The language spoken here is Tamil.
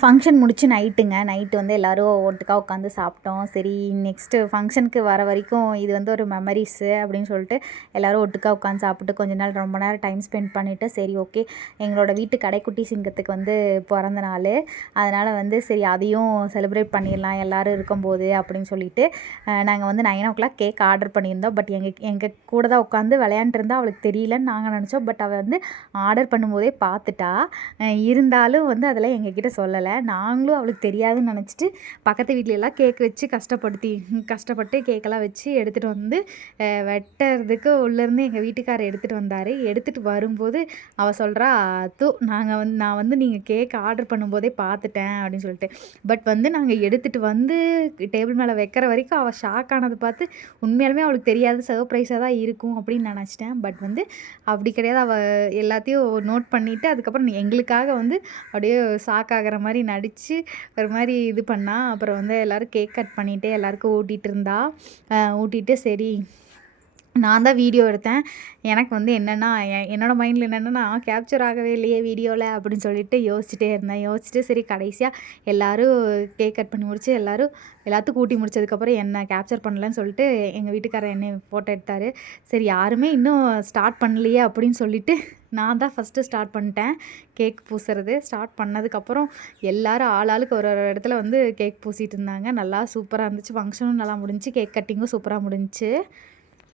ஃபங்க்ஷன் முடிச்சு நைட்டு வந்து எல்லோரும் ஒட்டுக்கா உட்காந்து சாப்பிட்டோம். சரி நெக்ஸ்ட்டு ஃபங்க்ஷனுக்கு வர வரைக்கும் இது வந்து ஒரு மெமரீஸு அப்படின்னு சொல்லிட்டு எல்லோரும் ஒட்டுக்கா உட்காந்து சாப்பிட்டு கொஞ்ச நாள் ரொம்ப நேரம் டைம் ஸ்பெண்ட் பண்ணிவிட்டு சரி ஓகே எங்களோட வீட்டு கடைக்குட்டி சிங்கத்துக்கு வந்து பிறந்த நாள். அதனால் வந்து சரி அதையும் செலிப்ரேட் பண்ணிடலாம் எல்லோரும் இருக்கும்போது அப்படின்னு சொல்லிட்டு நாங்கள் வந்து 9 கேக் ஆர்டர் பண்ணியிருந்தோம். பட் எங்கள் கூட தான் உட்காந்து விளையாண்டுருந்தா அவளுக்கு தெரியலன்னு நாங்கள் நினச்சோம். பட் அவள் வந்து ஆர்டர் பண்ணும்போதே பார்த்துட்டா. இருந்தாலும் வந்து அதெல்லாம் எங்ககிட்ட சொல்லலை. நாங்களும் அவளுக்கு தெரியாதுன்னு நினச்சிட்டு பக்கத்து வீட்லையெல்லாம் கேக் வச்சு கஷ்டப்பட்டு கேக்கெல்லாம் வச்சு எடுத்துகிட்டு வந்து வெட்டுறதுக்கு உள்ளேருந்து எங்கள் வீட்டுக்காரர் எடுத்துகிட்டு வந்தார். எடுத்துகிட்டு வரும்போது அவள் சொல்கிறா நான் வந்து நீங்கள் கேக் ஆர்டர் பண்ணும்போதே பார்த்துட்டேன் அப்படின்னு சொல்லிட்டு. பட் வந்து நாங்கள் எடுத்துகிட்டு வந்து டேபிள் மேலே வைக்கிற வரைக்கும் அவள் ஷாக் ஆனதை பார்த்து உண்மையாலுமே அவளுக்கு தெரியாது, சர்ப்ரைஸாக தான் இருக்கும் அப்படின்னு நினச்சிட்டேன். பட் வந்து அப்படி கிடையாது. அவள் எல்லாத்தையும் நோட் பண்ணிவிட்டு அதுக்கப்புறம் எங்களுக்காக வந்து அப்படியே ஷாக் ஆகிற மாதிரி நடித்து ஒரு மாதிரி இது பண்ணா. அப்புறம் வந்து எல்லோரும் கேக் கட் பண்ணிவிட்டு எல்லாருக்கும் ஊட்டிகிட்டு இருந்தா. ஊட்டிட்டு சரி நான் தான் வீடியோ எடுத்தேன். எனக்கு வந்து என்னென்னா என்னோடய மைண்டில் என்னென்னா கேப்சர் ஆகவே இல்லையே வீடியோவில் அப்படின்னு சொல்லிட்டு யோசிச்சுட்டே இருந்தேன். யோசிச்சுட்டு சரி கடைசியாக எல்லோரும் கேக் கட் பண்ணி முடிச்சு எல்லாத்துக்கும் ஊட்டி முடிச்சதுக்கப்புறம் என்ன கேப்சர் பண்ணலன்னு சொல்லிட்டு எங்கள் வீட்டுக்காரர் என்னை ஃபோட்டோ எடுத்தார். சரி யாருமே இன்னும் ஸ்டார்ட் பண்ணலையே அப்படின்னு சொல்லிட்டு நான் தான் ஃபஸ்ட்டு ஸ்டார்ட் பண்ணிட்டேன் கேக் பூசுறது. ஸ்டார்ட் பண்ணதுக்கப்புறம் எல்லோரும் ஆளாளுக்கு ஒரு ஒரு இடத்துல வந்து கேக் பூசிகிட்டு இருந்தாங்க. நல்லா சூப்பராக இருந்துச்சு. ஃபங்க்ஷனும் நல்லா முடிஞ்சுச்சு. கேக் கட்டிங்கும் சூப்பராக முடிஞ்சுச்சு.